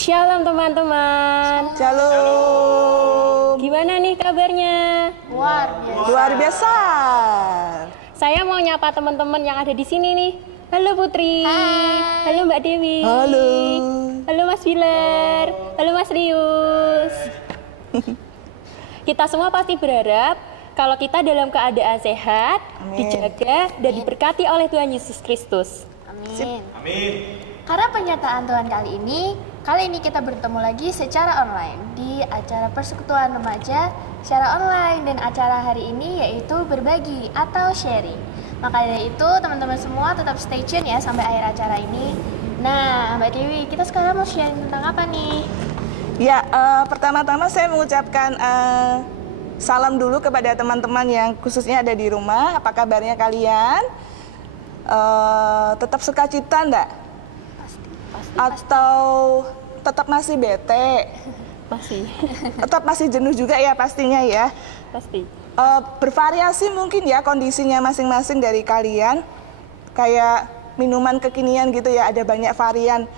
Shalom teman-teman. Shalom. Gimana nih kabarnya? Luar biasa. Saya mau nyapa teman-teman yang ada di sini nih. Halo Putri. Hai. Halo Mbak Dewi. Halo. Halo Mas Bilar. Halo Mas Rius. Kita semua pasti berharap kalau kita dalam keadaan sehat, Amin. dijaga dan diberkati oleh Tuhan Yesus Kristus. Amin. Amin. Karena pernyataan Tuhan kali ini kita bertemu lagi secara online di acara Persekutuan Remaja secara online, dan acara hari ini yaitu berbagi atau sharing. Maka dari itu teman-teman semua tetap stay tune ya sampai akhir acara ini. Nah Mbak Dewi, kita sekarang mau sharing tentang apa nih? Ya, pertama-tama saya mengucapkan salam dulu kepada teman-teman yang khususnya ada di rumah. Apa kabarnya kalian? Tetap sukacita enggak? Atau tetap masih bete? Masih. Tetap masih jenuh juga ya pastinya ya. Pasti. Bervariasi mungkin ya kondisinya masing-masing dari kalian. Kayak minuman kekinian gitu ya, ada banyak varian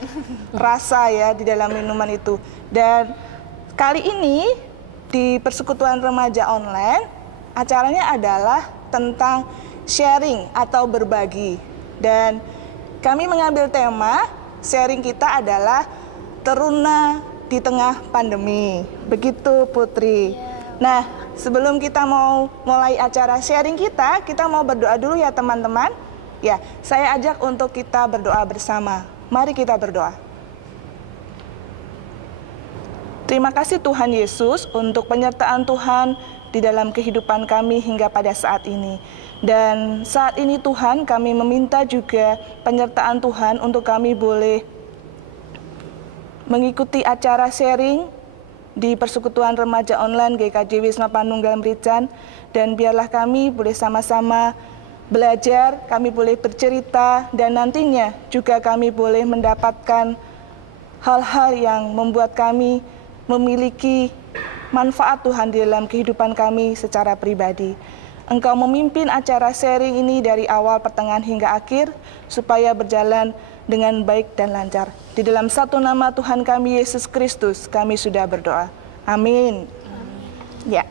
rasa ya di dalam minuman itu. Dan kali ini di Persekutuan Remaja Online, acaranya adalah tentang sharing atau berbagi. Dan kami mengambil tema sharing kita adalah teruna di tengah pandemi. Begitu Putri. Nah, sebelum kita mau mulai acara sharing kita mau berdoa dulu ya teman-teman. Ya, saya ajak untuk kita berdoa bersama. Mari kita berdoa. Terima kasih Tuhan Yesus untuk penyertaan Tuhan di dalam kehidupan kami hingga pada saat ini. Dan saat ini Tuhan, kami meminta juga penyertaan Tuhan untuk kami boleh mengikuti acara sharing di Persekutuan Remaja Online GKJ Wisma Panunggal Merican. Dan biarlah kami boleh sama-sama belajar, kami boleh bercerita, dan nantinya juga kami boleh mendapatkan hal-hal yang membuat kami memiliki manfaat Tuhan di dalam kehidupan kami secara pribadi. Engkau memimpin acara sharing ini dari awal, pertengahan hingga akhir, supaya berjalan dengan baik dan lancar. Di dalam satu nama Tuhan kami Yesus Kristus, kami sudah berdoa. Amin. Ya.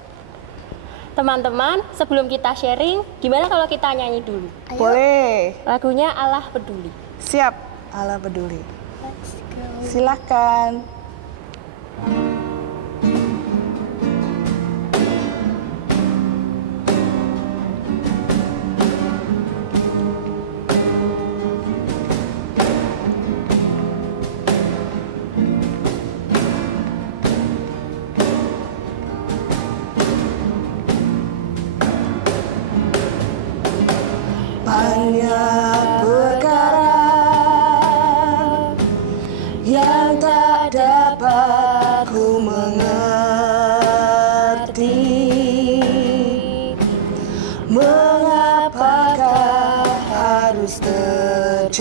Teman-teman, sebelum kita sharing, gimana kalau kita nyanyi dulu? Ayo. Boleh. Lagunya Allah Peduli. Siap. Allah peduli. Let's go. Silakan. Banyak perkara yang tak dapat ku mengerti. Mengapakah harus terjadi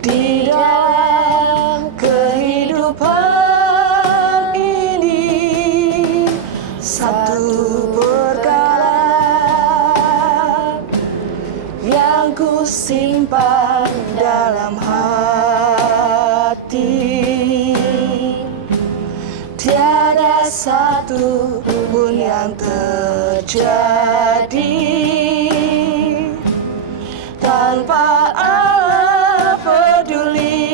di dalam kehidupan ini? Satu perkara yang ku simpan dalam hati, tiada satu pun yang terjadi tanpa Allah peduli.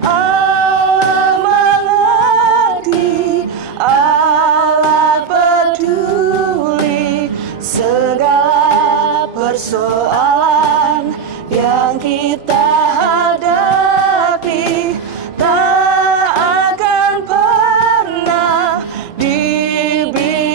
Allah mengerti, Allah peduli segala persoalan yang kita hadapi. Tak akan pernah dibiarkan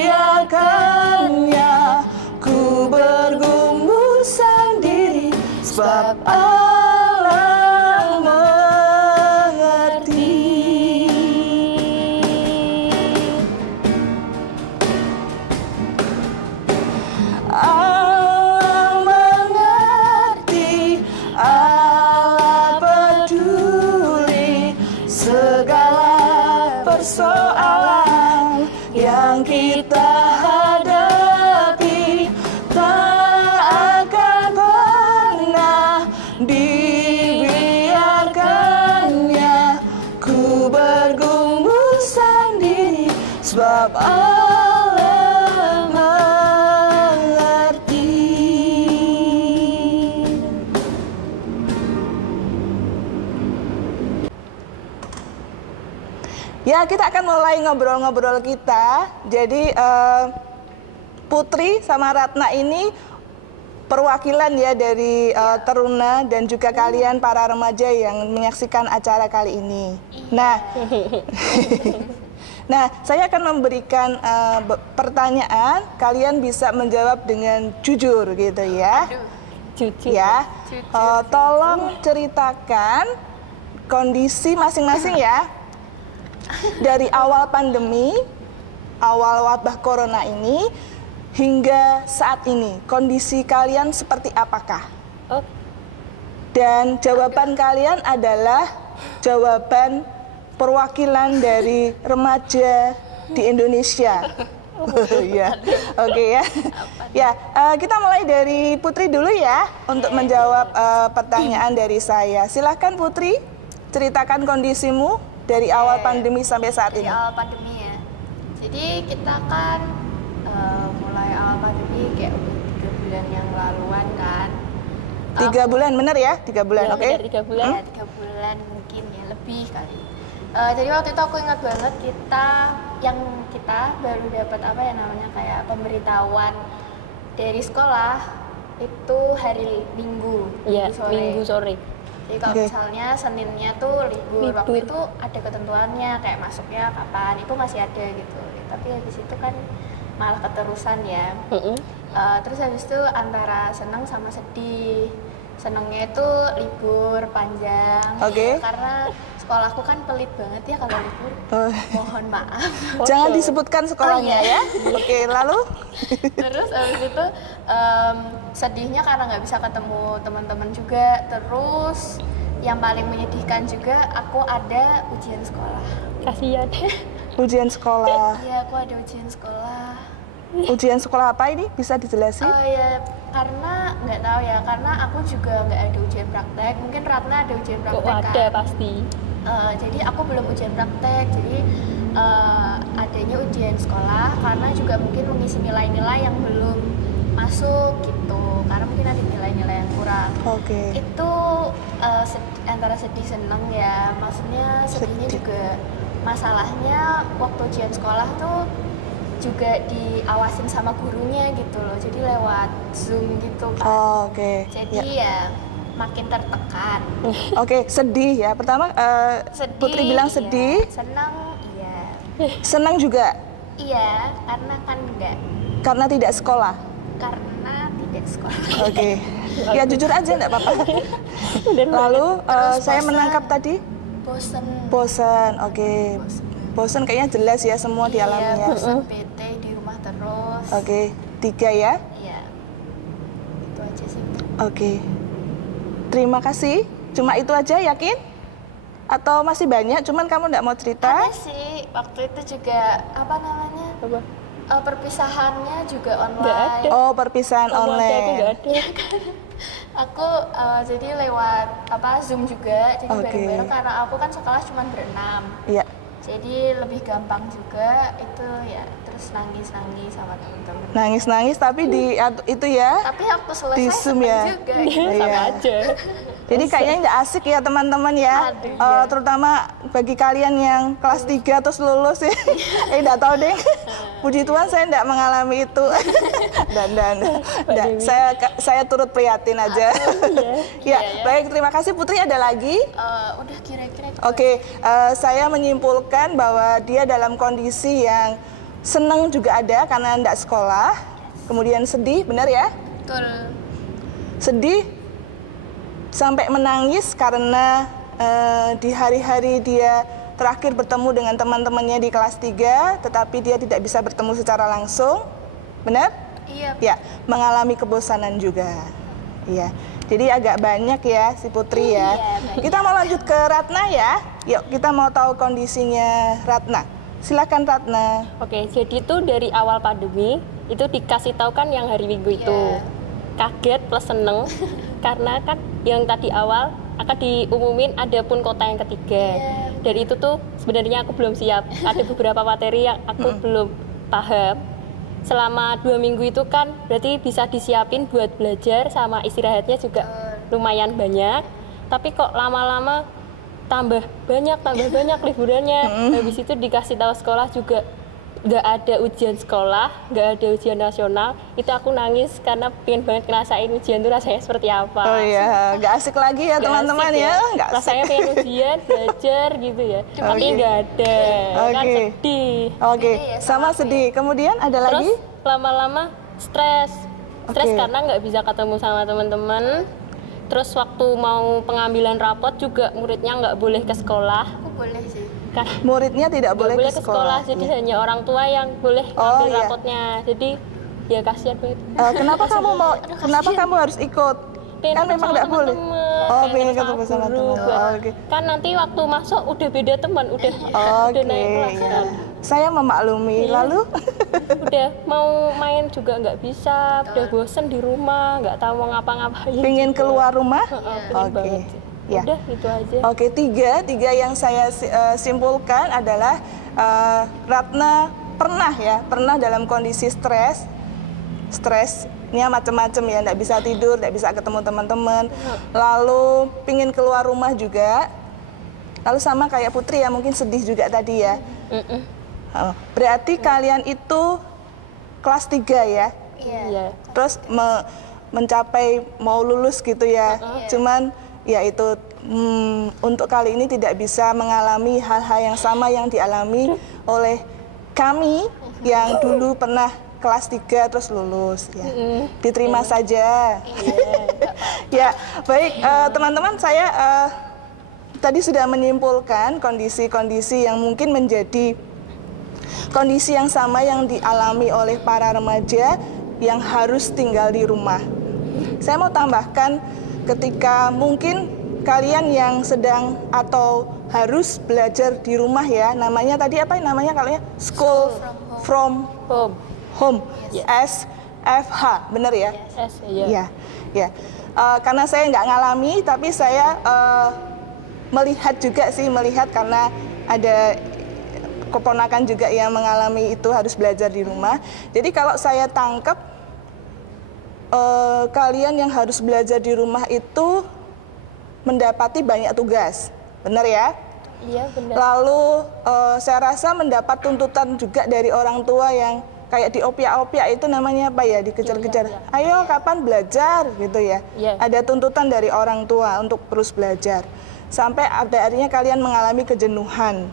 persoalan yang kita hadapi tak akan pernah dibiarkannya ku bergumul sendiri sebab Allah mengerti. Ya, kita akan mulai ngobrol-ngobrol kita. Jadi Putri sama Ratna ini perwakilan ya dari Teruna dan juga kalian para remaja yang menyaksikan acara kali ini. Nah, saya akan memberikan pertanyaan, kalian bisa menjawab dengan jujur gitu ya. Jujur. Ya, tolong ceritakan kondisi masing-masing ya. Dari awal pandemi, awal wabah corona ini, hingga saat ini, kondisi kalian seperti apakah? Oh, Dan jawaban kalian adalah jawaban perwakilan dari remaja di Indonesia. Ya, oke ya. Ya, kita mulai dari Putri dulu ya untuk menjawab pertanyaan dari saya. Silahkan Putri, ceritakan kondisimu dari awal pandemi sampai saat ini. Dari awal pandemi ya. Jadi kita kan mulai awal pandemi kayak udah 3 bulan yang laluan kan. 3 bulan, bener ya? 3 bulan, ya, oke? benar, 3 bulan. Ya, 3 bulan mungkin ya, lebih kali. Jadi waktu itu aku ingat banget kita baru dapat apa ya namanya kayak pemberitahuan dari sekolah itu hari Minggu, Iya, Minggu sore. Jadi kalau misalnya Seninnya tuh libur, waktu itu ada ketentuannya kayak masuknya kapan, itu masih ada gitu. Tapi habis itu kan malah keterusan ya. Terus habis itu antara senang sama sedih. Senangnya itu libur panjang, karena sekolahku kan pelit banget ya kalau libur. Mohon maaf. Jangan disebutkan sekolahnya ya. Oke, lalu? Terus habis itu sedihnya karena nggak bisa ketemu teman-teman juga. Terus yang paling menyedihkan juga aku ada ujian sekolah. Kasihan. Ujian sekolah. Iya, aku ada ujian sekolah. Ujian sekolah apa ini? Bisa dijelasin? Oh ya, karena nggak tahu ya, karena aku juga nggak ada ujian praktek. Mungkin Ratna ada ujian praktek kan? Ada pasti. Jadi aku belum ujian praktek, jadi adanya ujian sekolah karena juga mungkin mengisi nilai-nilai yang belum masuk gitu, karena mungkin ada nilai-nilai yang kurang. Itu antara sedih seneng ya, maksudnya sedihnya juga masalahnya waktu ujian sekolah tuh juga diawasin sama gurunya gitu loh, jadi lewat Zoom gitu kan. Jadi ya makin tertekan. Sedih ya. Pertama Sedih, Putri bilang sedih. Senang, iya. Senang juga Iya, karena kan enggak. karena tidak sekolah. Karena tidak sekolah. Ya jujur aja enggak apa-apa. Lalu saya menangkap tadi bosan. Bosan kayaknya jelas ya semua dialami ya. Bosan, bete di rumah terus. 3 ya. Iya. Itu aja sih. Terima kasih. Cuma itu aja, yakin? Atau masih banyak, cuman kamu nggak mau cerita? Ada sih, waktu itu juga apa namanya? Perpisahannya juga online. Perpisahan online. Aku jadi lewat Zoom juga, jadi bareng-bareng karena aku kan sekolah cuma berenam. Iya. Jadi lebih gampang juga itu ya, terus nangis-nangis sama teman-teman. Nangis-nangis tapi di itu ya. Tapi waktu selesai di Zoom ya. juga. Sama aja. Jadi kayaknya nggak asik ya teman-teman ya. Terutama bagi kalian yang kelas 3 terus lulus ya. Nggak tahu deh. Puji Tuhan saya nggak mengalami itu. dan saya turut prihatin aja. Baik, terima kasih Putri. Ada lagi? Udah kira-kira. Saya menyimpulkan bahwa dia dalam kondisi yang senang juga ada karena nggak sekolah. Kemudian sedih, benar ya? Betul. Sedih sampai menangis karena di hari-hari dia terakhir bertemu dengan teman-temannya di kelas 3, tetapi dia tidak bisa bertemu secara langsung. Benar? Iya. Ya, mengalami kebosanan juga. Iya. Jadi agak banyak ya si Putri ya. Kita mau lanjut ke Ratna ya. Yuk kita mau tahu kondisinya Ratna. Silakan Ratna. Oke, jadi tuh dari awal pandemi itu dikasih tahu kan yang hari Minggu itu. Kaget plus seneng karena kan yang tadi awal akan diumumin ada pun kota yang ketiga. Dari itu tuh sebenarnya aku belum siap. Ada beberapa materi yang aku belum paham. Selama 2 minggu itu kan berarti bisa disiapin buat belajar sama istirahatnya juga lumayan banyak. Tapi kok lama-lama tambah banyak liburannya. Habis itu dikasih tahu sekolah juga nggak ada ujian sekolah, nggak ada ujian nasional. Itu aku nangis karena pengen banget ngerasain ujian itu rasanya seperti apa. Oh iya, nggak asik lagi ya teman-teman ya. Nggak asik. Rasanya pengen ujian, belajar gitu ya. Tapi nggak ada, kan sedih. Oke, sama sedih. Kemudian ada lagi? Terus lama-lama stres karena nggak bisa ketemu sama teman-teman. Terus waktu mau pengambilan rapot juga muridnya nggak boleh ke sekolah. Aku boleh sih. Muridnya tidak boleh ke sekolah. Jadi hanya orang tua yang boleh ambil rapotnya. Jadi ya kasihan banget. Kenapa kamu harus ikut? Kan memang tidak boleh. Pengen ketemu sama teman. Kan nanti waktu masuk udah beda teman, udah naik kelas kan. Saya memaklumi. Lalu udah mau main juga nggak bisa, udah bosen di rumah, nggak tahu mau ngapa-ngapain. Pengen keluar rumah? Oke. Ya. Udah gitu aja. Oke, tiga yang saya simpulkan adalah Ratna pernah dalam kondisi stresnya macam-macam ya, nggak bisa tidur, nggak bisa ketemu teman-teman, lalu pingin keluar rumah juga, lalu sama kayak Putri ya mungkin sedih juga tadi ya. Berarti kalian itu kelas 3 ya? Iya. Terus mencapai mau lulus gitu ya, cuman ya itu untuk kali ini tidak bisa mengalami hal-hal yang sama yang dialami oleh kami yang dulu pernah kelas 3 terus lulus ya. Diterima saja. Ya, baik teman-teman, saya tadi sudah menyimpulkan kondisi-kondisi yang mungkin menjadi kondisi yang sama yang dialami oleh para remaja yang harus tinggal di rumah. Saya mau tambahkan ketika mungkin kalian yang sedang atau harus belajar di rumah ya, namanya tadi apa namanya kalian? School from home. SFH, benar ya? Iya. Karena saya nggak ngalami, tapi saya melihat karena ada keponakan juga yang mengalami itu harus belajar di rumah. Jadi kalau saya tangkap kalian yang harus belajar di rumah itu mendapati banyak tugas, benar ya? Iya, benar. Lalu saya rasa mendapat tuntutan juga dari orang tua yang kayak diopiak-opiak itu namanya apa ya, dikejar-kejar. Ayo kapan belajar gitu ya. Ada tuntutan dari orang tua untuk terus belajar. Sampai akhirnya kalian mengalami kejenuhan.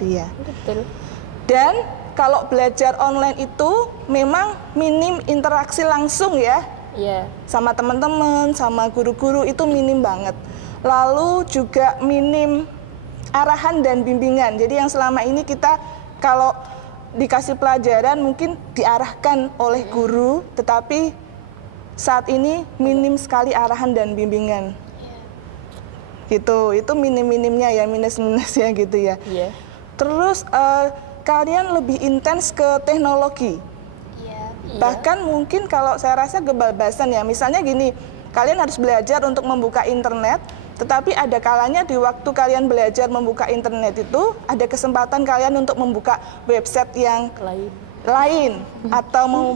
Iya. Betul. Dan kalau belajar online itu memang minim interaksi langsung ya. Iya. Sama teman-teman, sama guru-guru itu minim banget. Lalu juga minim arahan dan bimbingan. Jadi yang selama ini kita kalau dikasih pelajaran mungkin diarahkan oleh guru, tetapi saat ini minim sekali arahan dan bimbingan. Gitu, itu minim-minimnya ya, minus-minusnya gitu ya. Iya. Terus kalian lebih intens ke teknologi. Bahkan mungkin kalau saya rasa kebablasan ya, misalnya gini, kalian harus belajar untuk membuka internet, tetapi ada kalanya di waktu kalian belajar membuka internet itu, ada kesempatan kalian untuk membuka website yang lain atau mau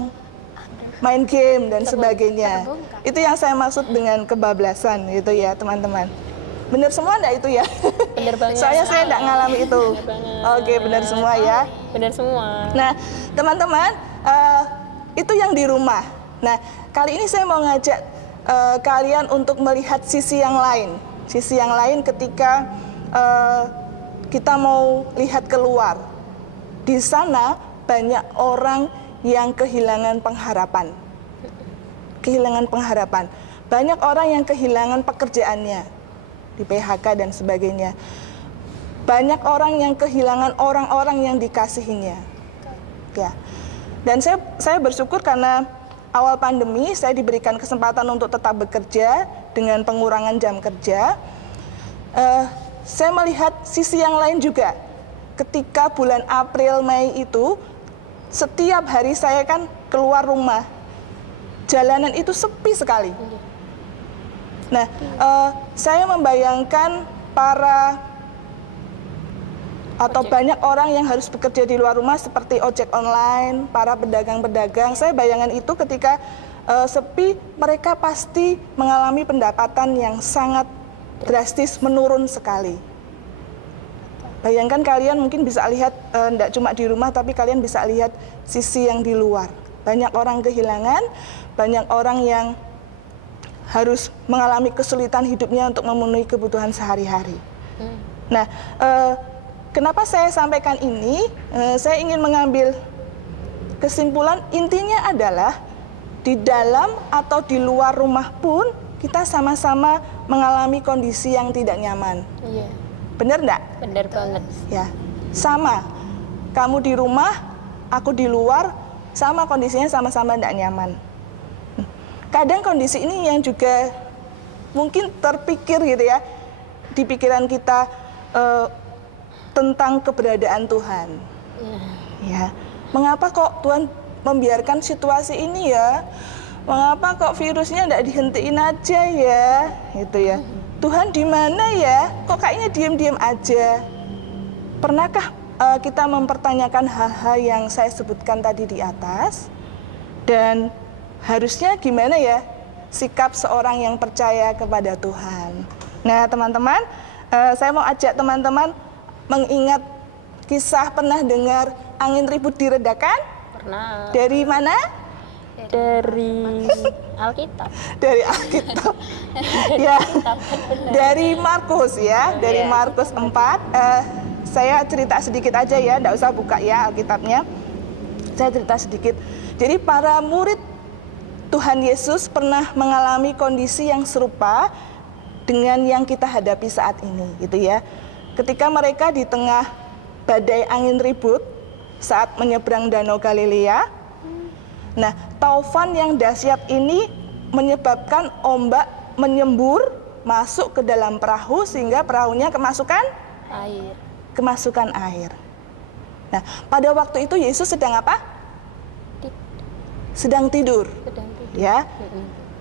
main game dan sebagainya. Itu yang saya maksud dengan kebablasan gitu ya teman-teman. Benar semua enggak itu ya? Benar banget. Soalnya saya enggak ngalami itu. Oke, benar semua ya. Benar semua. Nah, teman-teman, itu yang di rumah. Nah, kali ini saya mau ngajak kalian untuk melihat sisi yang lain. Sisi yang lain ketika kita mau lihat keluar. Di sana banyak orang yang kehilangan pengharapan. Kehilangan pengharapan. Banyak orang yang kehilangan pekerjaannya, di PHK dan sebagainya. Banyak orang yang kehilangan orang-orang yang dikasihinya. Ya. Dan saya bersyukur karena awal pandemi saya diberikan kesempatan untuk tetap bekerja dengan pengurangan jam kerja, saya melihat sisi yang lain juga. Ketika bulan April, Mei itu, setiap hari saya kan keluar rumah, jalanan itu sepi sekali. Nah, saya membayangkan banyak orang yang harus bekerja di luar rumah seperti ojek online, para pedagang-pedagang. Saya bayangan itu ketika sepi, mereka pasti mengalami pendapatan yang sangat drastis, menurun sekali. Bayangkan kalian mungkin bisa lihat, tidak cuma di rumah, tapi kalian bisa lihat sisi yang di luar. Banyak orang kehilangan, banyak orang yang harus mengalami kesulitan hidupnya untuk memenuhi kebutuhan sehari-hari. Nah, kenapa saya sampaikan ini? Saya ingin mengambil kesimpulan, intinya adalah di dalam atau di luar rumah pun kita sama-sama mengalami kondisi yang tidak nyaman. Iya. Benar enggak? Benar banget. Ya, sama. Kamu di rumah, aku di luar, sama kondisinya, sama-sama tidak nyaman. Kadang kondisi ini yang juga mungkin terpikir gitu ya, di pikiran kita tentang keberadaan Tuhan. Ya, mengapa kok Tuhan membiarkan situasi ini ya? Mengapa kok virusnya tidak dihentiin aja ya? Gitu ya. Tuhan di mana ya? Kok kayaknya diam-diam aja? Pernahkah kita mempertanyakan hal-hal yang saya sebutkan tadi di atas? Dan harusnya gimana ya sikap seorang yang percaya kepada Tuhan? Nah, teman-teman, saya mau ajak teman-teman mengingat kisah, pernah dengar angin ribut diredakan? Pernah. Dari mana? Dari Alkitab. Dari Alkitab. Ya. Dari Markus ya, dari Markus 4. Saya cerita sedikit aja ya, enggak usah buka ya Alkitabnya. Saya cerita sedikit. Jadi para murid Tuhan Yesus pernah mengalami kondisi yang serupa dengan yang kita hadapi saat ini, gitu ya. Ketika mereka di tengah badai angin ribut saat menyeberang Danau Galilea. Nah, taufan yang dahsyat ini menyebabkan ombak menyembur masuk ke dalam perahu sehingga perahunya kemasukan air. Nah, pada waktu itu Yesus sedang apa? Sedang tidur. Ya.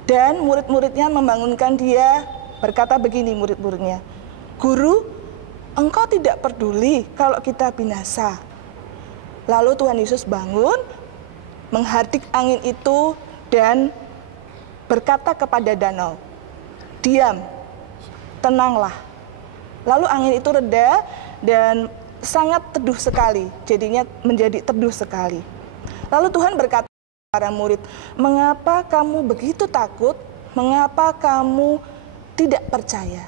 Dan murid-muridnya membangunkan dia, berkata begini murid-muridnya, "Guru, engkau tidak peduli kalau kita binasa." Lalu Tuhan Yesus bangun, menghardik angin itu dan berkata kepada danau, "Diam, tenanglah." Lalu angin itu reda dan sangat teduh sekali, jadinya menjadi teduh sekali. Lalu Tuhan berkata kepada para murid, "Mengapa kamu begitu takut? Mengapa kamu tidak percaya?"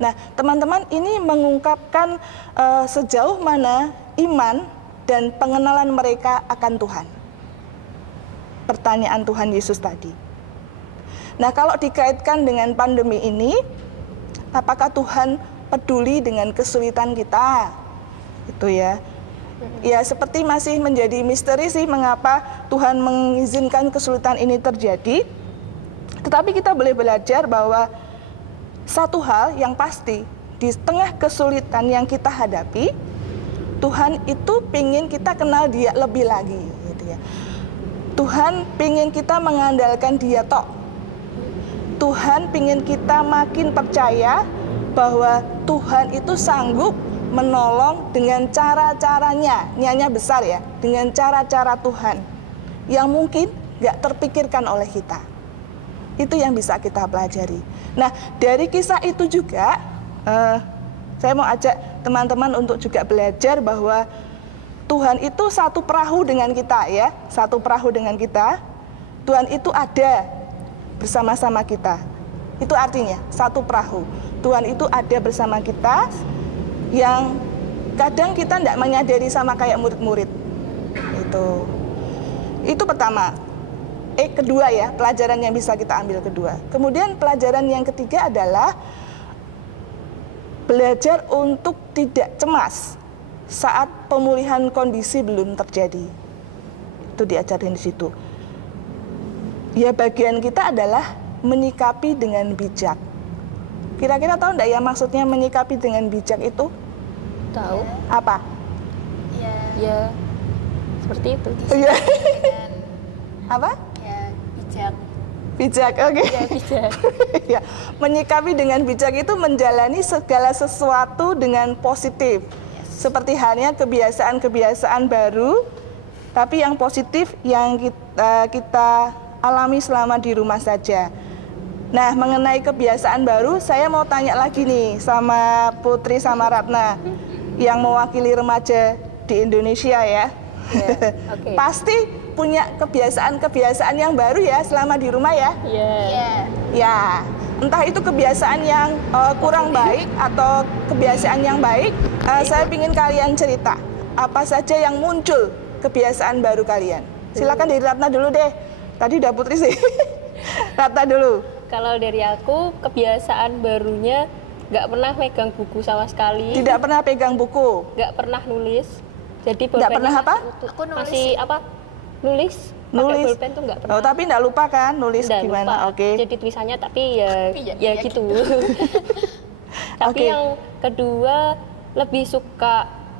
Nah, teman-teman, ini mengungkapkan sejauh mana iman dan pengenalan mereka akan Tuhan. Pertanyaan Tuhan Yesus tadi. Nah, kalau dikaitkan dengan pandemi ini, apakah Tuhan peduli dengan kesulitan kita? Itu ya. Ya, seperti masih menjadi misteri sih mengapa Tuhan mengizinkan kesulitan ini terjadi. Tetapi kita boleh belajar bahwa satu hal yang pasti, di tengah kesulitan yang kita hadapi, Tuhan itu pingin kita kenal Dia lebih lagi, gitu ya. Tuhan pingin kita mengandalkan Dia tok. Tuhan pingin kita makin percaya bahwa Tuhan itu sanggup menolong dengan cara-caranya, nyanya besar ya, dengan cara-cara Tuhan yang mungkin gak terpikirkan oleh kita. Itu yang bisa kita pelajari. Nah, dari kisah itu juga saya mau ajak teman-teman untuk juga belajar bahwa Tuhan itu satu perahu dengan kita ya, satu perahu dengan kita. Tuhan itu ada bersama-sama kita. Itu artinya satu perahu. Tuhan itu ada bersama kita, yang kadang kita tidak menyadari, sama kayak murid-murid. Itu pertama. Kedua ya, pelajaran yang bisa kita ambil kedua. Kemudian pelajaran yang ketiga adalah belajar untuk tidak cemas saat pemulihan kondisi belum terjadi. Itu diajarin di situ. Ya, bagian kita adalah menyikapi dengan bijak. Kira-kira tahu enggak ya maksudnya menyikapi dengan bijak itu? Tahu? Apa? Ya, Ya, seperti itu. Iya. dengan Apa? ya bijak. Bijak, oke. Ya, bisa. Ya, menyikapi dengan bijak itu menjalani segala sesuatu dengan positif. Seperti halnya kebiasaan-kebiasaan baru, tapi yang positif yang kita alami selama di rumah saja. Nah, mengenai kebiasaan baru, saya mau tanya lagi nih sama Putri sama Ratna yang mewakili remaja di Indonesia ya. Ya, oke. Pasti punya kebiasaan-kebiasaan yang baru ya selama di rumah ya. Ya. Ya, Ya, entah itu kebiasaan yang kurang baik atau kebiasaan yang baik, saya ingin kalian cerita apa saja yang muncul kebiasaan baru kalian. Silakan dari Ratna dulu deh. Tadi udah Putri sih. Ratna dulu. Kalau dari aku, kebiasaan barunya nggak pernah megang buku sama sekali, Tidak pernah pegang buku. nggak pernah nulis. Jadi Nggak pernah apa? Aku nulis Masih sih. apa? Nulis. Nulis. Pakai pulpen tuh nggak pernah. Oh, tapi enggak lupa kan nulis Nggak gimana? lupa. Oke. Jadi tulisannya tapi ya Tapi ya- ya ya gitu. Tapi Oke. yang kedua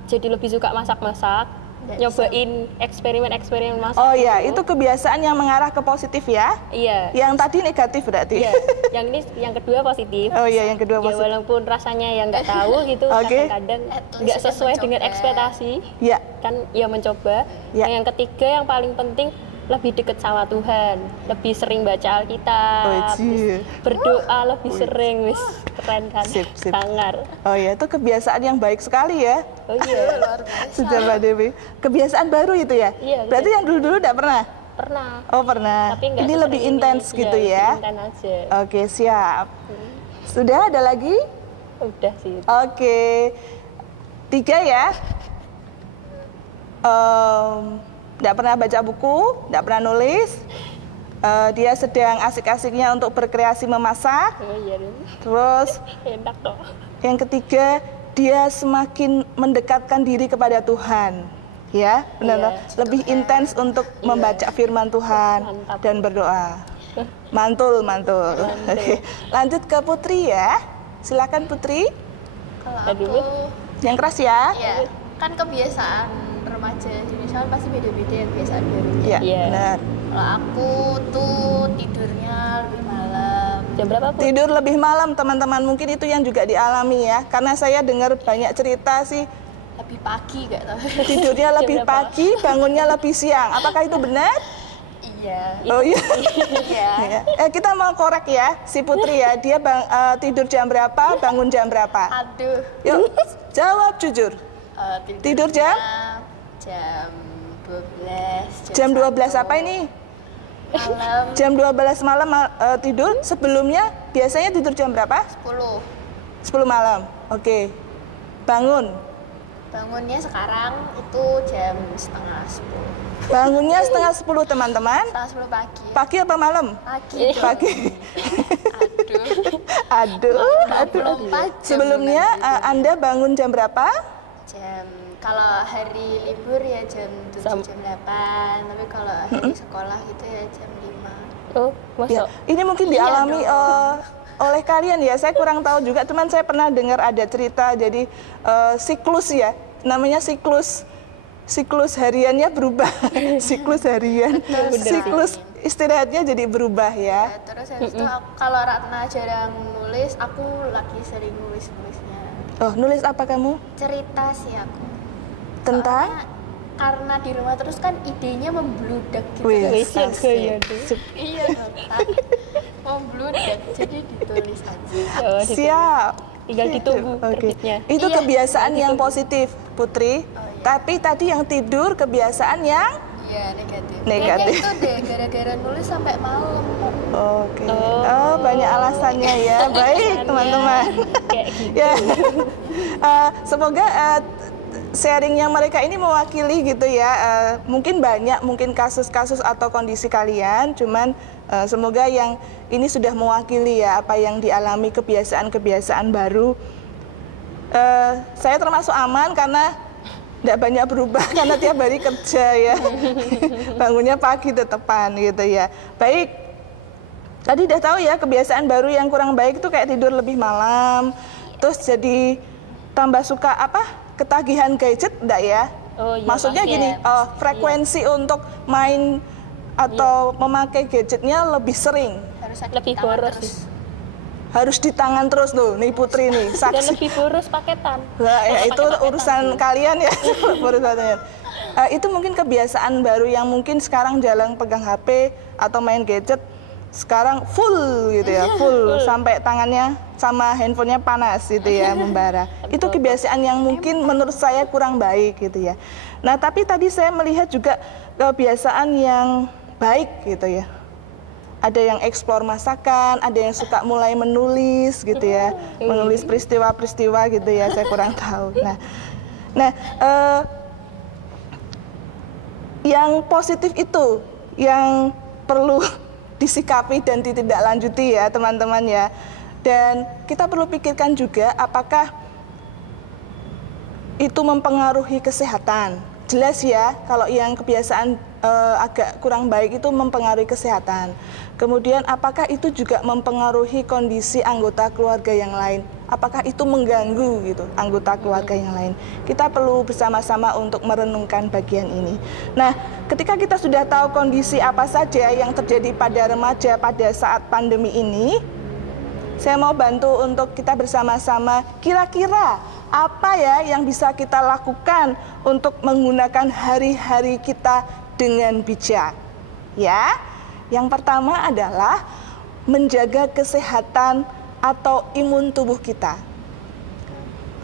jadi lebih suka masak-masak, Nggak nyobain eksperimen-eksperimen masak. Oh ya, gitu. itu kebiasaan yang mengarah ke positif ya. Iya. Yang tadi negatif berarti. Iya. Yang kedua positif. Oh iya, yang kedua Ya positif. walaupun rasanya yang nggak tahu gitu, Oke. kadang-kadang At least nggak sudah sesuai dengan mencoba. ekspektasi, Ya. kan ya mencoba. Ya. Nah, yang ketiga yang paling penting lebih dekat sama Tuhan, lebih sering baca Alkitab, Wajib. terus berdoa lebih sering, wis keren kan, Sip, sip. sangar. Oh ya, itu kebiasaan yang baik sekali ya. Oh iya, luar biasa. Sudah Mbak Dewi. Kebiasaan baru itu ya? Iya, Berarti yang dulu-dulu enggak pernah? pernah. Oh, pernah. Tapi nggak Ini sesering lebih ini. intens Iya, gitu lebih ya. intens aja. Oke, siap. Sudah ada lagi? Udah sih. Oke. 3 ya. Nggak pernah baca buku, nggak pernah nulis. Dia sedang asik-asiknya untuk berkreasi memasak. Oh iya, Rin. Terus Enak toh. yang ketiga, dia semakin mendekatkan diri kepada Tuhan. Ya, benar. Iya. Lebih intens untuk membaca firman Tuhan Mantap. dan berdoa. Mantul, mantul. Oke, lanjut ke Putri ya. Silakan Putri. Kalau Tadi aku, Yang keras ya. ya kan kebiasaan remaja di Indonesia kan pasti beda-beda ya kebiasaan barunya. Iya, Iya. benar. Kalau aku tuh tidurnya lebih malam. Jam berapa, Bu? Tidur lebih malam, teman-teman. Mungkin itu yang juga dialami ya. Karena saya dengar banyak cerita sih, Lebih pagi gak tau. tidurnya Jam lebih berapa? pagi, bangunnya lebih siang. Apakah itu benar? Iya. Oh iya. Iya. Ya. Kita mau korek ya, si Putri ya. Dia tidur jam berapa, bangun jam berapa? Aduh. Yuk, jawab jujur. Tidur jam? Jam 12. Jam 12 1 apa ini? Malam Jam 12 malam tidur. Sebelumnya biasanya tidur jam berapa? 10. 10 malam. Oke. Bangun. Bangunnya sekarang itu jam setengah 10. Bangunnya setengah 10 teman-teman. Setengah 10 pagi. Pagi apa malam? Pagi. dong. Pagi. Aduh. Aduh. 24 jam Sebelumnya Anda bangun jam berapa? Jam kalau hari libur ya jam 7 jam 8. Tapi kalau hari sekolah gitu ya jam 5. Oh, Ya, masuk. ini mungkin dialami oleh kalian ya. Saya kurang tahu juga, cuman saya pernah dengar ada cerita jadi siklus ya. Namanya siklus hariannya berubah. Siklus harian. Siklus istirahatnya jadi berubah ya. Ya, terus habis itu kalau Ratna jarang nulis, aku lagi sering nulis-nulisnya. Oh, nulis apa kamu? Cerita sih aku. Tentang? Soalnya karena di rumah terus kan idenya membludak gitu. Wih, kan. Wis, asik. iya, tuh. Sip. Iya, Nata. Membludak, jadi ditulis aja. Oh, Siap. Tinggal ditunggu Oke. terbitnya. Itu Iya, kebiasaan yang positif, Putri. iya. Tapi tadi yang tidur kebiasaan yang Iya, negatif. Negatif. Kayaknya itu deh, gara-gara nulis sampai malam. oke. Oh. Oh, banyak alasannya ya. Baik, teman-teman. Kayak gitu. Ya. Semoga sharingnya mereka ini mewakili gitu ya. Mungkin banyak mungkin kasus-kasus atau kondisi kalian, cuman semoga yang ini sudah mewakili ya apa yang dialami kebiasaan-kebiasaan baru. Saya termasuk aman karena tidak banyak berubah karena tiap hari kerja ya. Bangunnya pagi tetepan gitu ya. Baik. Tadi udah tahu ya kebiasaan baru yang kurang baik itu kayak tidur lebih malam, terus jadi tambah suka ketagihan gadget, enggak ya? Oh, iya, Maksudnya pasti gini, ya, frekuensi untuk main atau memakai gadgetnya lebih sering. Harus ada Lebih di tangan boros terus. sih. Harus di tangan terus loh, nih Putri nih, Dan saksi. lebih boros paketan. Nah, ya Kalau itu pakai paketan urusan sih. kalian ya, urusannya. Itu mungkin kebiasaan baru yang mungkin sekarang jarang pegang HP atau main gadget, sekarang full gitu ya, full sampai tangannya sama handphonenya panas gitu ya, membara. Itu kebiasaan yang mungkin menurut saya kurang baik gitu ya. Nah, tapi tadi saya melihat juga kebiasaan yang baik gitu ya. Ada yang eksplor masakan, ada yang suka mulai menulis gitu ya, menulis peristiwa-peristiwa gitu ya, saya kurang tahu. Nah, yang positif itu yang perlu disikapi dan ditindaklanjuti ya teman-teman ya. Dan kita perlu pikirkan juga apakah itu mempengaruhi kesehatan. Jelas ya, kalau yang kebiasaan agak kurang baik itu mempengaruhi kesehatan. Kemudian apakah itu juga mempengaruhi kondisi anggota keluarga yang lain? Apakah itu mengganggu gitu anggota keluarga yang lain? Kita perlu bersama-sama untuk merenungkan bagian ini. Nah, ketika kita sudah tahu kondisi apa saja yang terjadi pada remaja pada saat pandemi ini, saya mau bantu untuk kita bersama-sama kira-kira apa ya yang bisa kita lakukan untuk menggunakan hari-hari kita dengan bijak. Ya, yang pertama adalah menjaga kesehatan atau imun tubuh kita.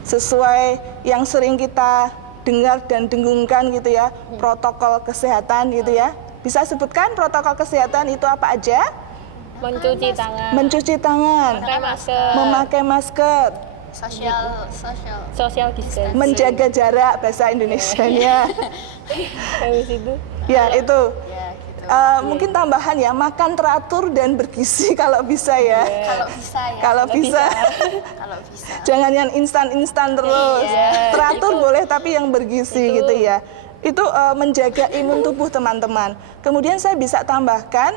Sesuai yang sering kita dengar dan dengungkan gitu ya, protokol kesehatan gitu ya. Bisa sebutkan protokol kesehatan itu apa aja? Mencuci tangan. Mencuci tangan, Memakai masker. memakai masker, Social distancing. menjaga jarak bahasa Indonesianya. Habis itu Ya, itu. Ya, gitu. Mungkin tambahan ya, makan teratur dan bergizi kalau bisa ya. Kalau bisa ya. Kalau bisa. Kalau bisa. Jangan yang instan-instan terus. Iya, Teratur boleh tapi yang bergizi gitu ya. Itu menjaga imun tubuh teman-teman. Kemudian saya bisa tambahkan,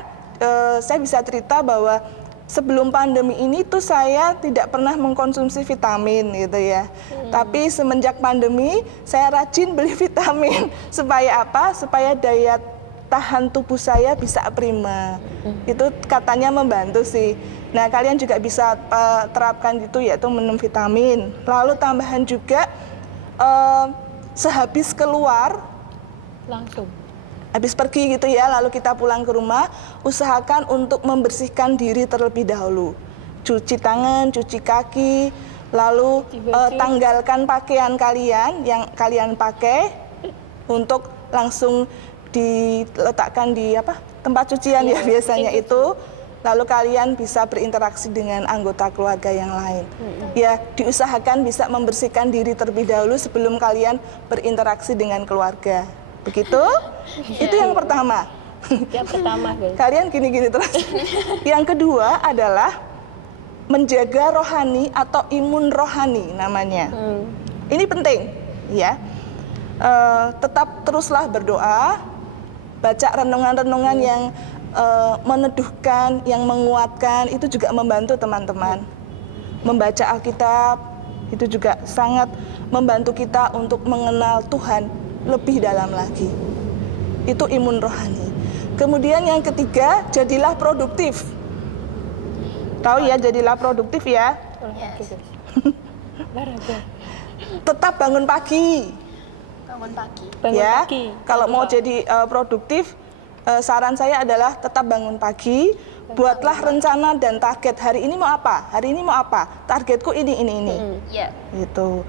saya bisa cerita bahwa sebelum pandemi ini tuh saya tidak pernah mengkonsumsi vitamin gitu ya. Tapi semenjak pandemi saya rajin beli vitamin. Supaya apa? Supaya daya tahan tubuh saya bisa prima. Itu katanya membantu sih. Nah, kalian juga bisa terapkan gitu, yaitu minum vitamin. Lalu tambahan juga sehabis keluar, langsung. habis pergi gitu ya, lalu kita pulang ke rumah, usahakan untuk membersihkan diri terlebih dahulu. Cuci tangan, cuci kaki, lalu tanggalkan pakaian kalian yang kalian pakai untuk langsung diletakkan di tempat cucian ya biasanya itu. Lalu kalian bisa berinteraksi dengan anggota keluarga yang lain. Ya, diusahakan bisa membersihkan diri terlebih dahulu sebelum kalian berinteraksi dengan keluarga. Begitu? Itu yang pertama. Yang pertama, guys. Kalian gini-gini terus. Yang kedua adalah menjaga rohani atau imun rohani namanya. Ini penting, ya. Tetap teruslah berdoa, baca renungan-renungan yang meneduhkan, yang menguatkan, itu juga membantu teman-teman. Membaca Alkitab itu juga sangat membantu kita untuk mengenal Tuhan lebih dalam lagi. Itu imun rohani. Kemudian yang ketiga, jadilah produktif. Tahu ya, jadilah produktif ya. Yes. Olahraga. Tetap bangun pagi. Bangun pagi. Bangun Ya, pagi. kalau mau jadi produktif, saran saya adalah tetap bangun pagi. Buatlah rencana dan target. Hari ini mau apa? Hari ini mau apa? Targetku ini. Iya. Gitu.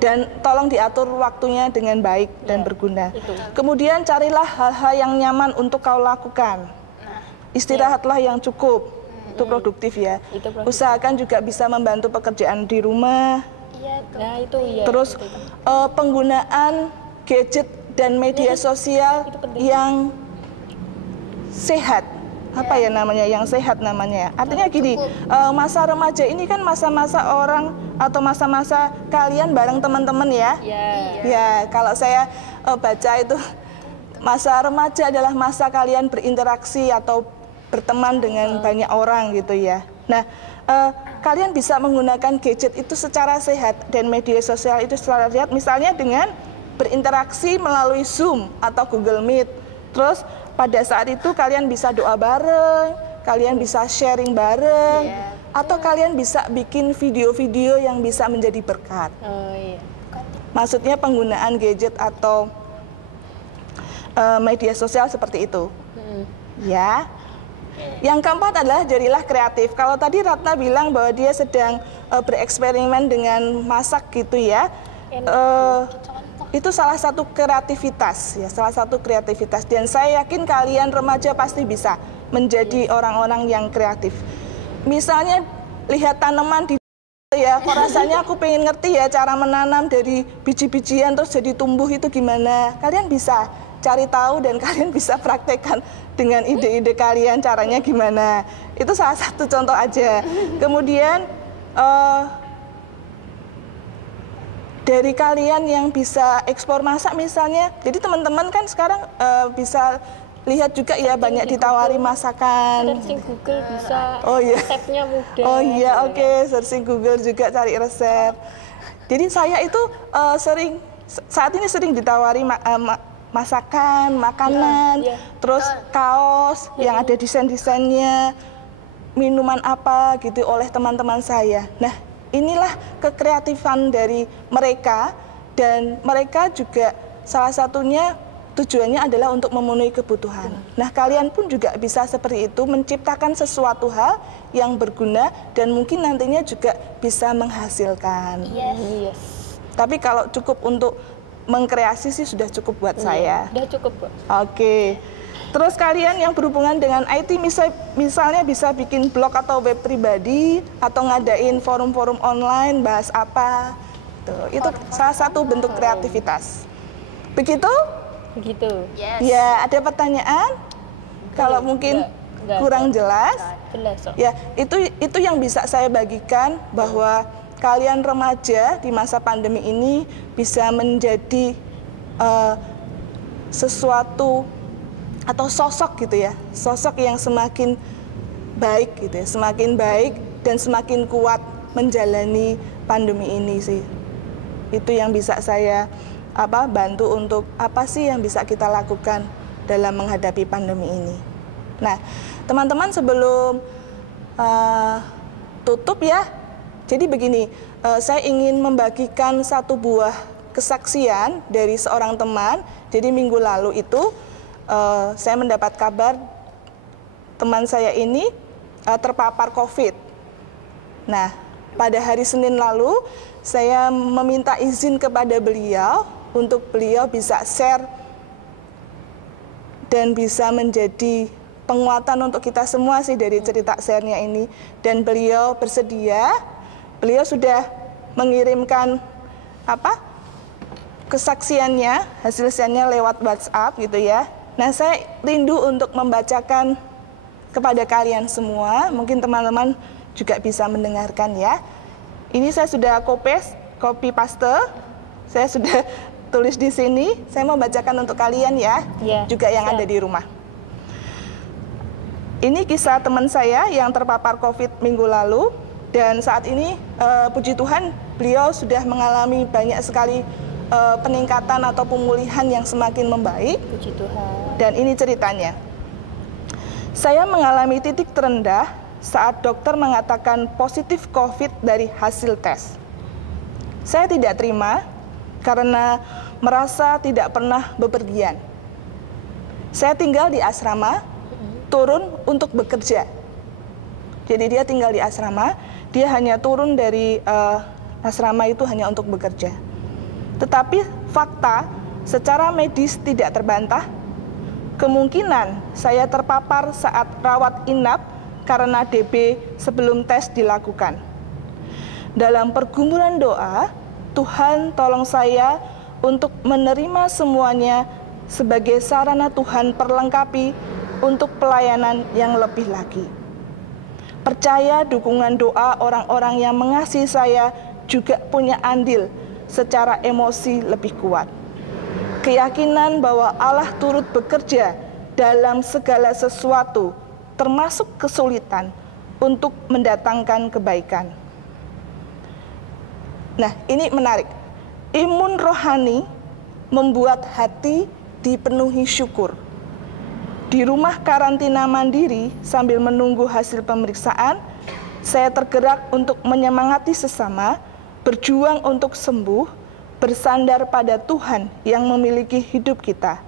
Dan tolong diatur waktunya dengan baik dan berguna. Kemudian carilah hal-hal yang nyaman untuk kau lakukan. Istirahatlah yang cukup. Itu produktif ya. Itu produktif. Usahakan juga bisa membantu pekerjaan di rumah. Iya tuh. Nah, itu iya. Terus penggunaan gadget dan media sosial itu penting. yang sehat. Apa ya namanya? Yang sehat namanya. Artinya gini, masa remaja ini kan masa-masa orang atau masa-masa kalian bareng teman-teman ya. Ya. Ya, kalau saya baca itu masa remaja adalah masa kalian berinteraksi atau berteman dengan banyak orang gitu ya. Nah, kalian bisa menggunakan gadget itu secara sehat dan media sosial itu secara sehat, misalnya dengan berinteraksi melalui Zoom atau Google Meet. Terus pada saat itu kalian bisa doa bareng, kalian bisa sharing bareng, atau kalian bisa bikin video-video yang bisa menjadi berkat. Maksudnya penggunaan gadget atau media sosial seperti itu. Ya. Yang keempat adalah jadilah kreatif. Kalau tadi Ratna bilang bahwa dia sedang bereksperimen dengan masak gitu ya. Itu salah satu kreativitas ya, salah satu kreativitas. Dan saya yakin kalian remaja pasti bisa menjadi orang-orang yang kreatif. Misalnya lihat tanaman di ya, kok rasanya aku pengen ngerti ya cara menanam dari biji-bijian terus jadi tumbuh itu gimana. Kalian bisa cari tahu dan kalian bisa praktekkan dengan ide-ide kalian caranya gimana. Itu salah satu contoh aja. Kemudian dari kalian yang bisa ekspor masak misalnya, jadi teman-teman kan sekarang bisa lihat juga ya banyak ditawari masakan. Searching Google bisa, resepnya mudah. Oh iya, oke, searching Google juga cari resep. Jadi saya itu saat ini sering ditawari masakan, makanan, terus kaos yang ada desain-desainnya, minuman apa gitu oleh teman-teman saya. Nah, inilah kekreatifan dari mereka, dan mereka juga salah satunya tujuannya adalah untuk memenuhi kebutuhan. Nah, kalian pun juga bisa seperti itu, menciptakan sesuatu hal yang berguna dan mungkin nantinya juga bisa menghasilkan. Yes. Tapi kalau cukup untuk mengkreasi sih sudah cukup buat saya. Sudah cukup, Bu. Oke. Terus kalian yang berhubungan dengan IT misalnya bisa bikin blog atau web pribadi atau ngadain forum-forum online bahas apa. Tuh, itu salah satu bentuk kreativitas. Begitu? Begitu. Yes. Ya, ada pertanyaan? Kalau mungkin Enggak kurang jelas? Jelas, so. Ya, itu yang bisa saya bagikan, bahwa kalian remaja di masa pandemi ini bisa menjadi sesuatu atau sosok gitu ya, sosok yang semakin baik gitu ya, semakin baik dan semakin kuat menjalani pandemi ini sih. Itu yang bisa saya bantu untuk apa sih yang bisa kita lakukan dalam menghadapi pandemi ini. Nah, teman-teman, sebelum tutup ya, jadi begini, saya ingin membagikan satu buah kesaksian dari seorang teman. Jadi minggu lalu itu saya mendapat kabar teman saya ini terpapar COVID. Nah, pada hari Senin lalu saya meminta izin kepada beliau untuk beliau bisa share dan bisa menjadi penguatan untuk kita semua sih dari cerita share-nya ini. Dan beliau bersedia, beliau sudah mengirimkan kesaksiannya, hasil share-nya lewat WhatsApp gitu ya. Nah, saya rindu untuk membacakan kepada kalian semua, mungkin teman-teman juga bisa mendengarkan ya. Ini saya sudah copy paste, saya sudah tulis di sini, saya mau bacakan untuk kalian ya, juga yang ada di rumah. Ini kisah teman saya yang terpapar COVID minggu lalu, dan saat ini puji Tuhan beliau sudah mengalami banyak sekali peningkatan atau pemulihan yang semakin membaik. Puji Tuhan. Dan ini ceritanya. Saya mengalami titik terendah saat dokter mengatakan positif COVID dari hasil tes. Saya tidak terima karena merasa tidak pernah bepergian. Saya tinggal di asrama, turun untuk bekerja. Jadi dia tinggal di asrama, dia hanya turun dari asrama itu hanya untuk bekerja. Tetapi fakta secara medis tidak terbantah, kemungkinan saya terpapar saat rawat inap karena DB sebelum tes dilakukan. Dalam pergumulan doa, Tuhan tolong saya untuk menerima semuanya sebagai sarana Tuhan perlengkapi untuk pelayanan yang lebih lagi. Percaya dukungan doa orang-orang yang mengasihi saya juga punya andil secara emosi lebih kuat. Keyakinan bahwa Allah turut bekerja dalam segala sesuatu termasuk kesulitan untuk mendatangkan kebaikan. Nah, ini menarik. Imun rohani membuat hati dipenuhi syukur. Di rumah karantina mandiri sambil menunggu hasil pemeriksaan, saya tergerak untuk menyemangati sesama, berjuang untuk sembuh, bersandar pada Tuhan yang memiliki hidup kita.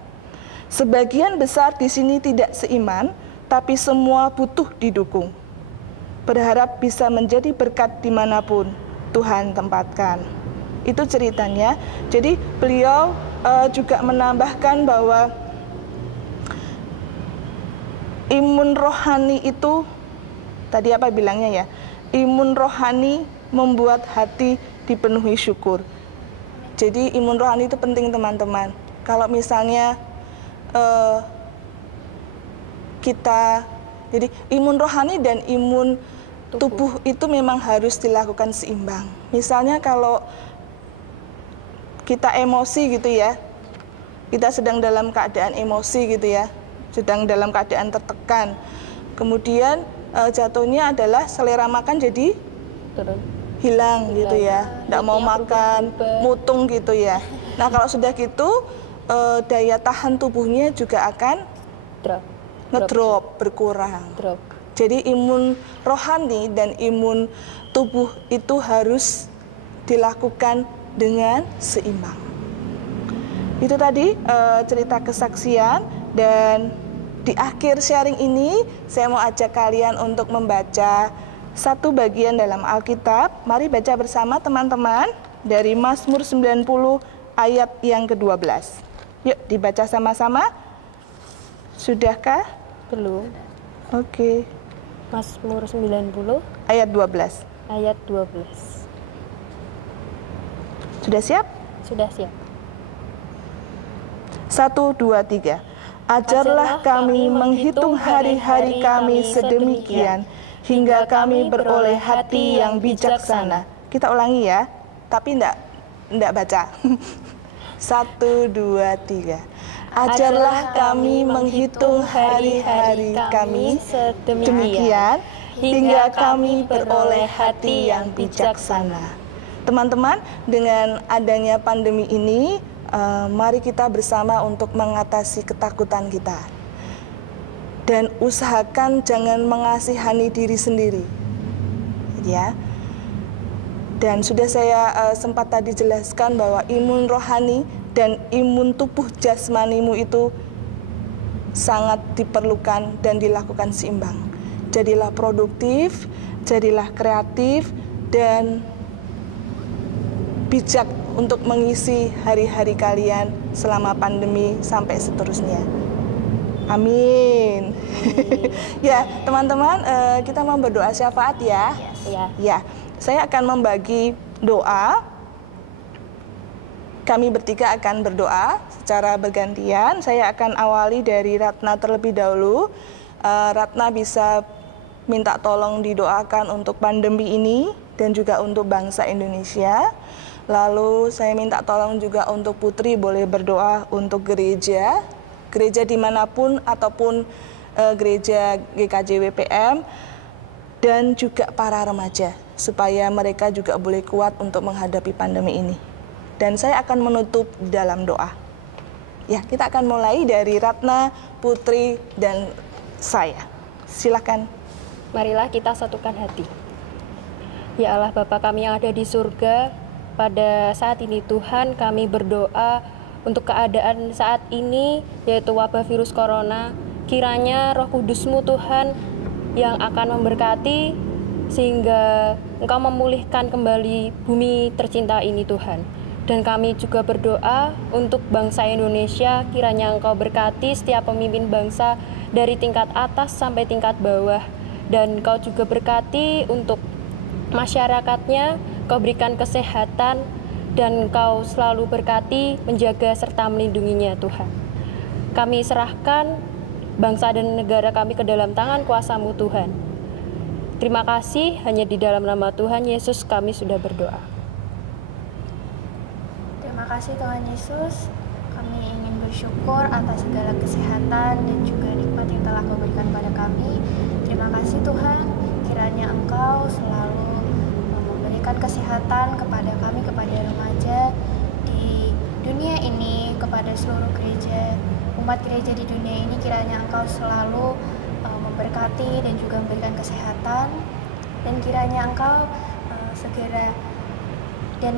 Sebagian besar di sini tidak seiman, tapi semua butuh didukung. Berharap bisa menjadi berkat dimanapun Tuhan tempatkan. Itu ceritanya. Jadi beliau juga menambahkan bahwa imun rohani itu, tadi apa bilangnya ya? Imun rohani membuat hati dipenuhi syukur. Jadi imun rohani itu penting teman-teman. Kalau misalnya jadi imun rohani dan imun tubuh itu memang harus dilakukan seimbang. Misalnya kalau kita emosi gitu ya, kita sedang dalam keadaan emosi gitu ya, sedang dalam keadaan tertekan, kemudian jatuhnya adalah selera makan jadi hilang gitu ya, tidak mau makan, mutung gitu ya. Nah kalau sudah gitu, daya tahan tubuhnya juga akan ngedrop, berkurang. Jadi imun rohani dan imun tubuh itu harus dilakukan dengan seimbang. Itu tadi cerita kesaksian, dan di akhir sharing ini saya mau ajak kalian untuk membaca satu bagian dalam Alkitab. Mari baca bersama teman-teman dari Mazmur 90 ayat yang ke-12. Yuk dibaca sama-sama. Sudahkah? Belum. Oke. Mazmur 90 ayat 12. ayat 12. Sudah siap? Sudah siap. 1, 2, 3. Ajarlah kami menghitung hari-hari kami sedemikian, hingga kami beroleh hati yang bijaksana. Kita ulangi ya, tapi enggak baca. 1, 2, 3. Ajarlah kami menghitung hari-hari kami sedemikian, hingga kami beroleh hati yang bijaksana. Teman-teman, dengan adanya pandemi ini, mari kita bersama untuk mengatasi ketakutan kita. Dan usahakan jangan mengasihani diri sendiri. Ya. Dan sudah saya sempat tadi jelaskan bahwa imun rohani dan imun tubuh jasmanimu itu sangat diperlukan dan dilakukan seimbang. Jadilah produktif, jadilah kreatif, dan bijak untuk mengisi hari-hari kalian selama pandemi sampai seterusnya. Amin. Ya, teman-teman, kita mau berdoa syafaat ya. Ya, saya akan membagi doa. Kami bertiga akan berdoa secara bergantian. Saya akan awali dari Ratna terlebih dahulu. Ratna bisa minta tolong didoakan untuk pandemi ini dan juga untuk bangsa Indonesia. Lalu saya minta tolong juga untuk Putri boleh berdoa untuk gereja dimanapun ataupun gereja GKJ WPM, dan juga para remaja supaya mereka juga boleh kuat untuk menghadapi pandemi ini. Dan saya akan menutup di dalam doa. Ya, kita akan mulai dari Ratna, Putri, dan saya. Silakan. Marilah kita satukan hati. Ya Allah Bapa kami yang ada di surga, pada saat ini Tuhan kami berdoa untuk keadaan saat ini, yaitu wabah virus corona. Kiranya Roh Kudus-Mu Tuhan yang akan memberkati sehingga Engkau memulihkan kembali bumi tercinta ini Tuhan. Dan kami juga berdoa untuk bangsa Indonesia, kiranya Engkau berkati setiap pemimpin bangsa dari tingkat atas sampai tingkat bawah. Dan Engkau juga berkati untuk masyarakatnya, Engkau berikan kesehatan, dan Engkau selalu berkati, menjaga serta melindunginya Tuhan. Kami serahkan bangsa dan negara kami ke dalam tangan kuasa-Mu Tuhan. Terima kasih, hanya di dalam nama Tuhan Yesus kami sudah berdoa. Terima kasih Tuhan Yesus. Kami ingin bersyukur atas segala kesehatan dan juga nikmat yang telah Kau berikan pada kami. Terima kasih Tuhan, kiranya Engkau selalu memberikan kesehatan kepada kami, kepada remaja di dunia ini, kepada seluruh gereja, umat gereja di dunia ini. Kiranya Engkau selalu memberkati dan juga memberikan kesehatan, dan kiranya Engkau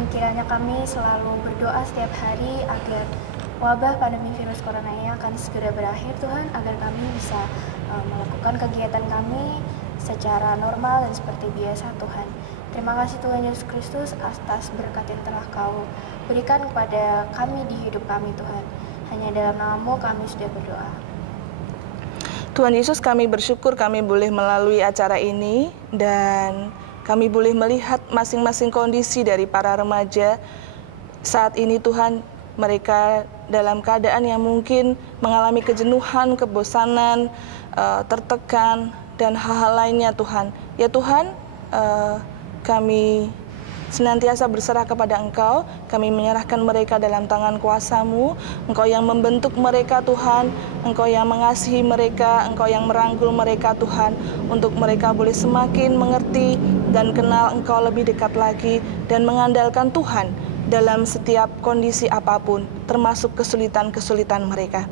kiranya kami selalu berdoa setiap hari agar wabah pandemi virus corona ini akan segera berakhir Tuhan, agar kami bisa melakukan kegiatan kami secara normal dan seperti biasa Tuhan. Terima kasih Tuhan Yesus Kristus atas berkat yang telah Kau berikan kepada kami di hidup kami Tuhan. Hanya dalam nama-Mu kami sudah berdoa. Tuhan Yesus, kami bersyukur kami boleh melalui acara ini dan kami boleh melihat masing-masing kondisi dari para remaja saat ini Tuhan. Mereka dalam keadaan yang mungkin mengalami kejenuhan, kebosanan, tertekan, dan hal-hal lainnya Tuhan. Ya Tuhan, kami senantiasa berserah kepada Engkau. Kami menyerahkan mereka dalam tangan kuasa-Mu. Engkau yang membentuk mereka Tuhan, Engkau yang mengasihi mereka, Engkau yang merangkul mereka Tuhan, untuk mereka boleh semakin mengerti dan kenal Engkau lebih dekat lagi, dan mengandalkan Tuhan dalam setiap kondisi apapun, termasuk kesulitan-kesulitan mereka.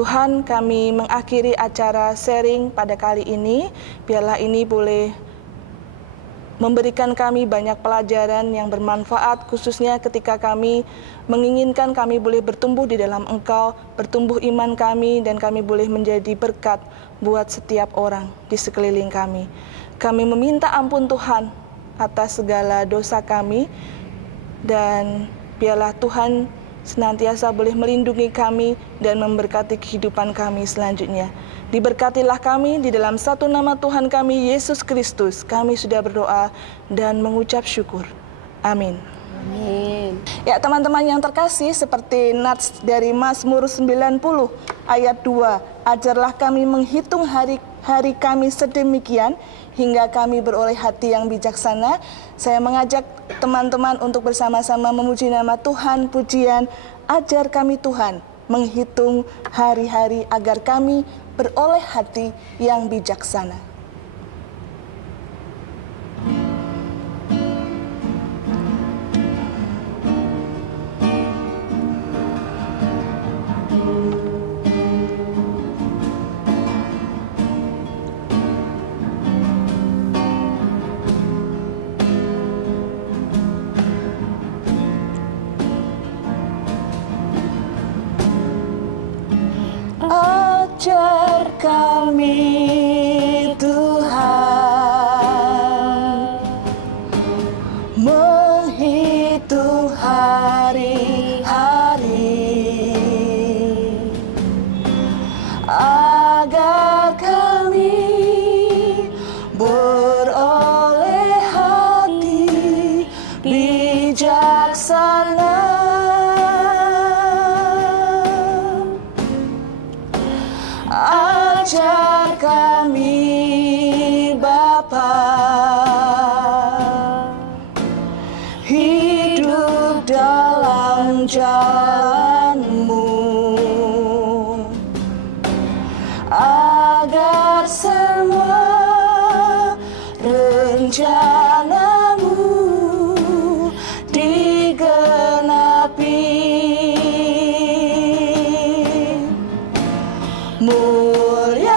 Tuhan, kami mengakhiri acara sharing pada kali ini. Biarlah ini boleh memberikan kami banyak pelajaran yang bermanfaat, khususnya ketika kami menginginkan kami boleh bertumbuh di dalam Engkau, bertumbuh iman kami, dan kami boleh menjadi berkat buat setiap orang di sekeliling kami. Kami meminta ampun Tuhan atas segala dosa kami, dan biarlah Tuhan senantiasa boleh melindungi kami dan memberkati kehidupan kami selanjutnya. Diberkatilah kami di dalam satu nama Tuhan kami, Yesus Kristus. Kami sudah berdoa dan mengucap syukur. Amin. Amin. Ya teman-teman yang terkasih, seperti nats dari Mazmur 90 ayat 2. Ajarlah kami menghitung hari kami sedemikian, hingga kami beroleh hati yang bijaksana. Saya mengajak teman-teman untuk bersama-sama memuji nama Tuhan. Pujian, ajar kami Tuhan menghitung hari-hari agar kami beroleh hati yang bijaksana. Ajar kami Tuhan menghitung hari-hari agar kami beroleh hati bijaksana. Ajar kami Bapa hidup dalam jalan-Mu, agar semua rencana-Mu digenapi. Mulialah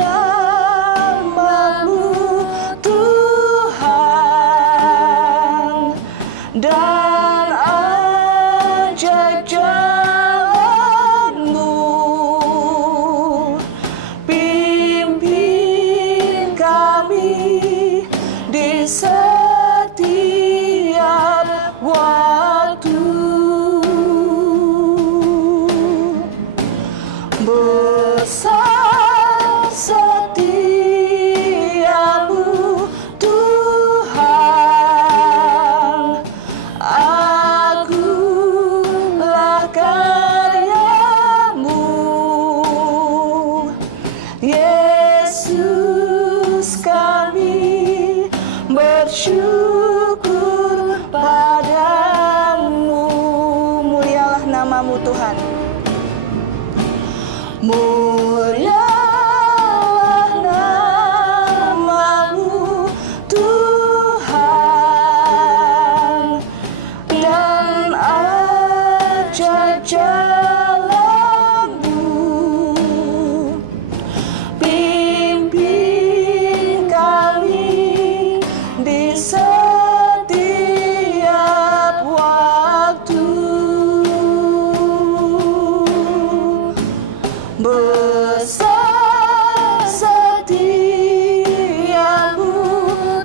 nama-Mu Tuhan, dan ajaib jalan-Mu. Pimpin kami di setiap waktu. Besar setiamu Tuhan, namamu Tuhan. Mulialah namamu Tuhan, dan ajar jalanmu, pimpin kami di setiap waktu. Besar setiamu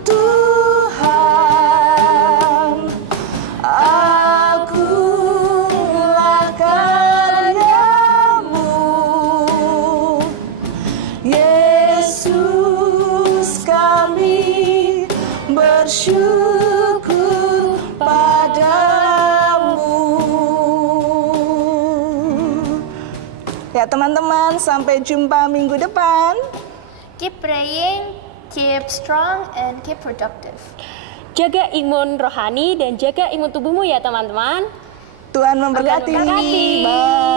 Tuhan, akulah karyamu, Yesus kami bersyukur padamu. Ya teman-teman, sampai jumpa minggu depan. Keep praying, keep strong, and keep productive. Jaga imun rohani dan jaga imun tubuhmu ya teman-teman. Tuhan memberkati. Tuhan memberkati. Bye.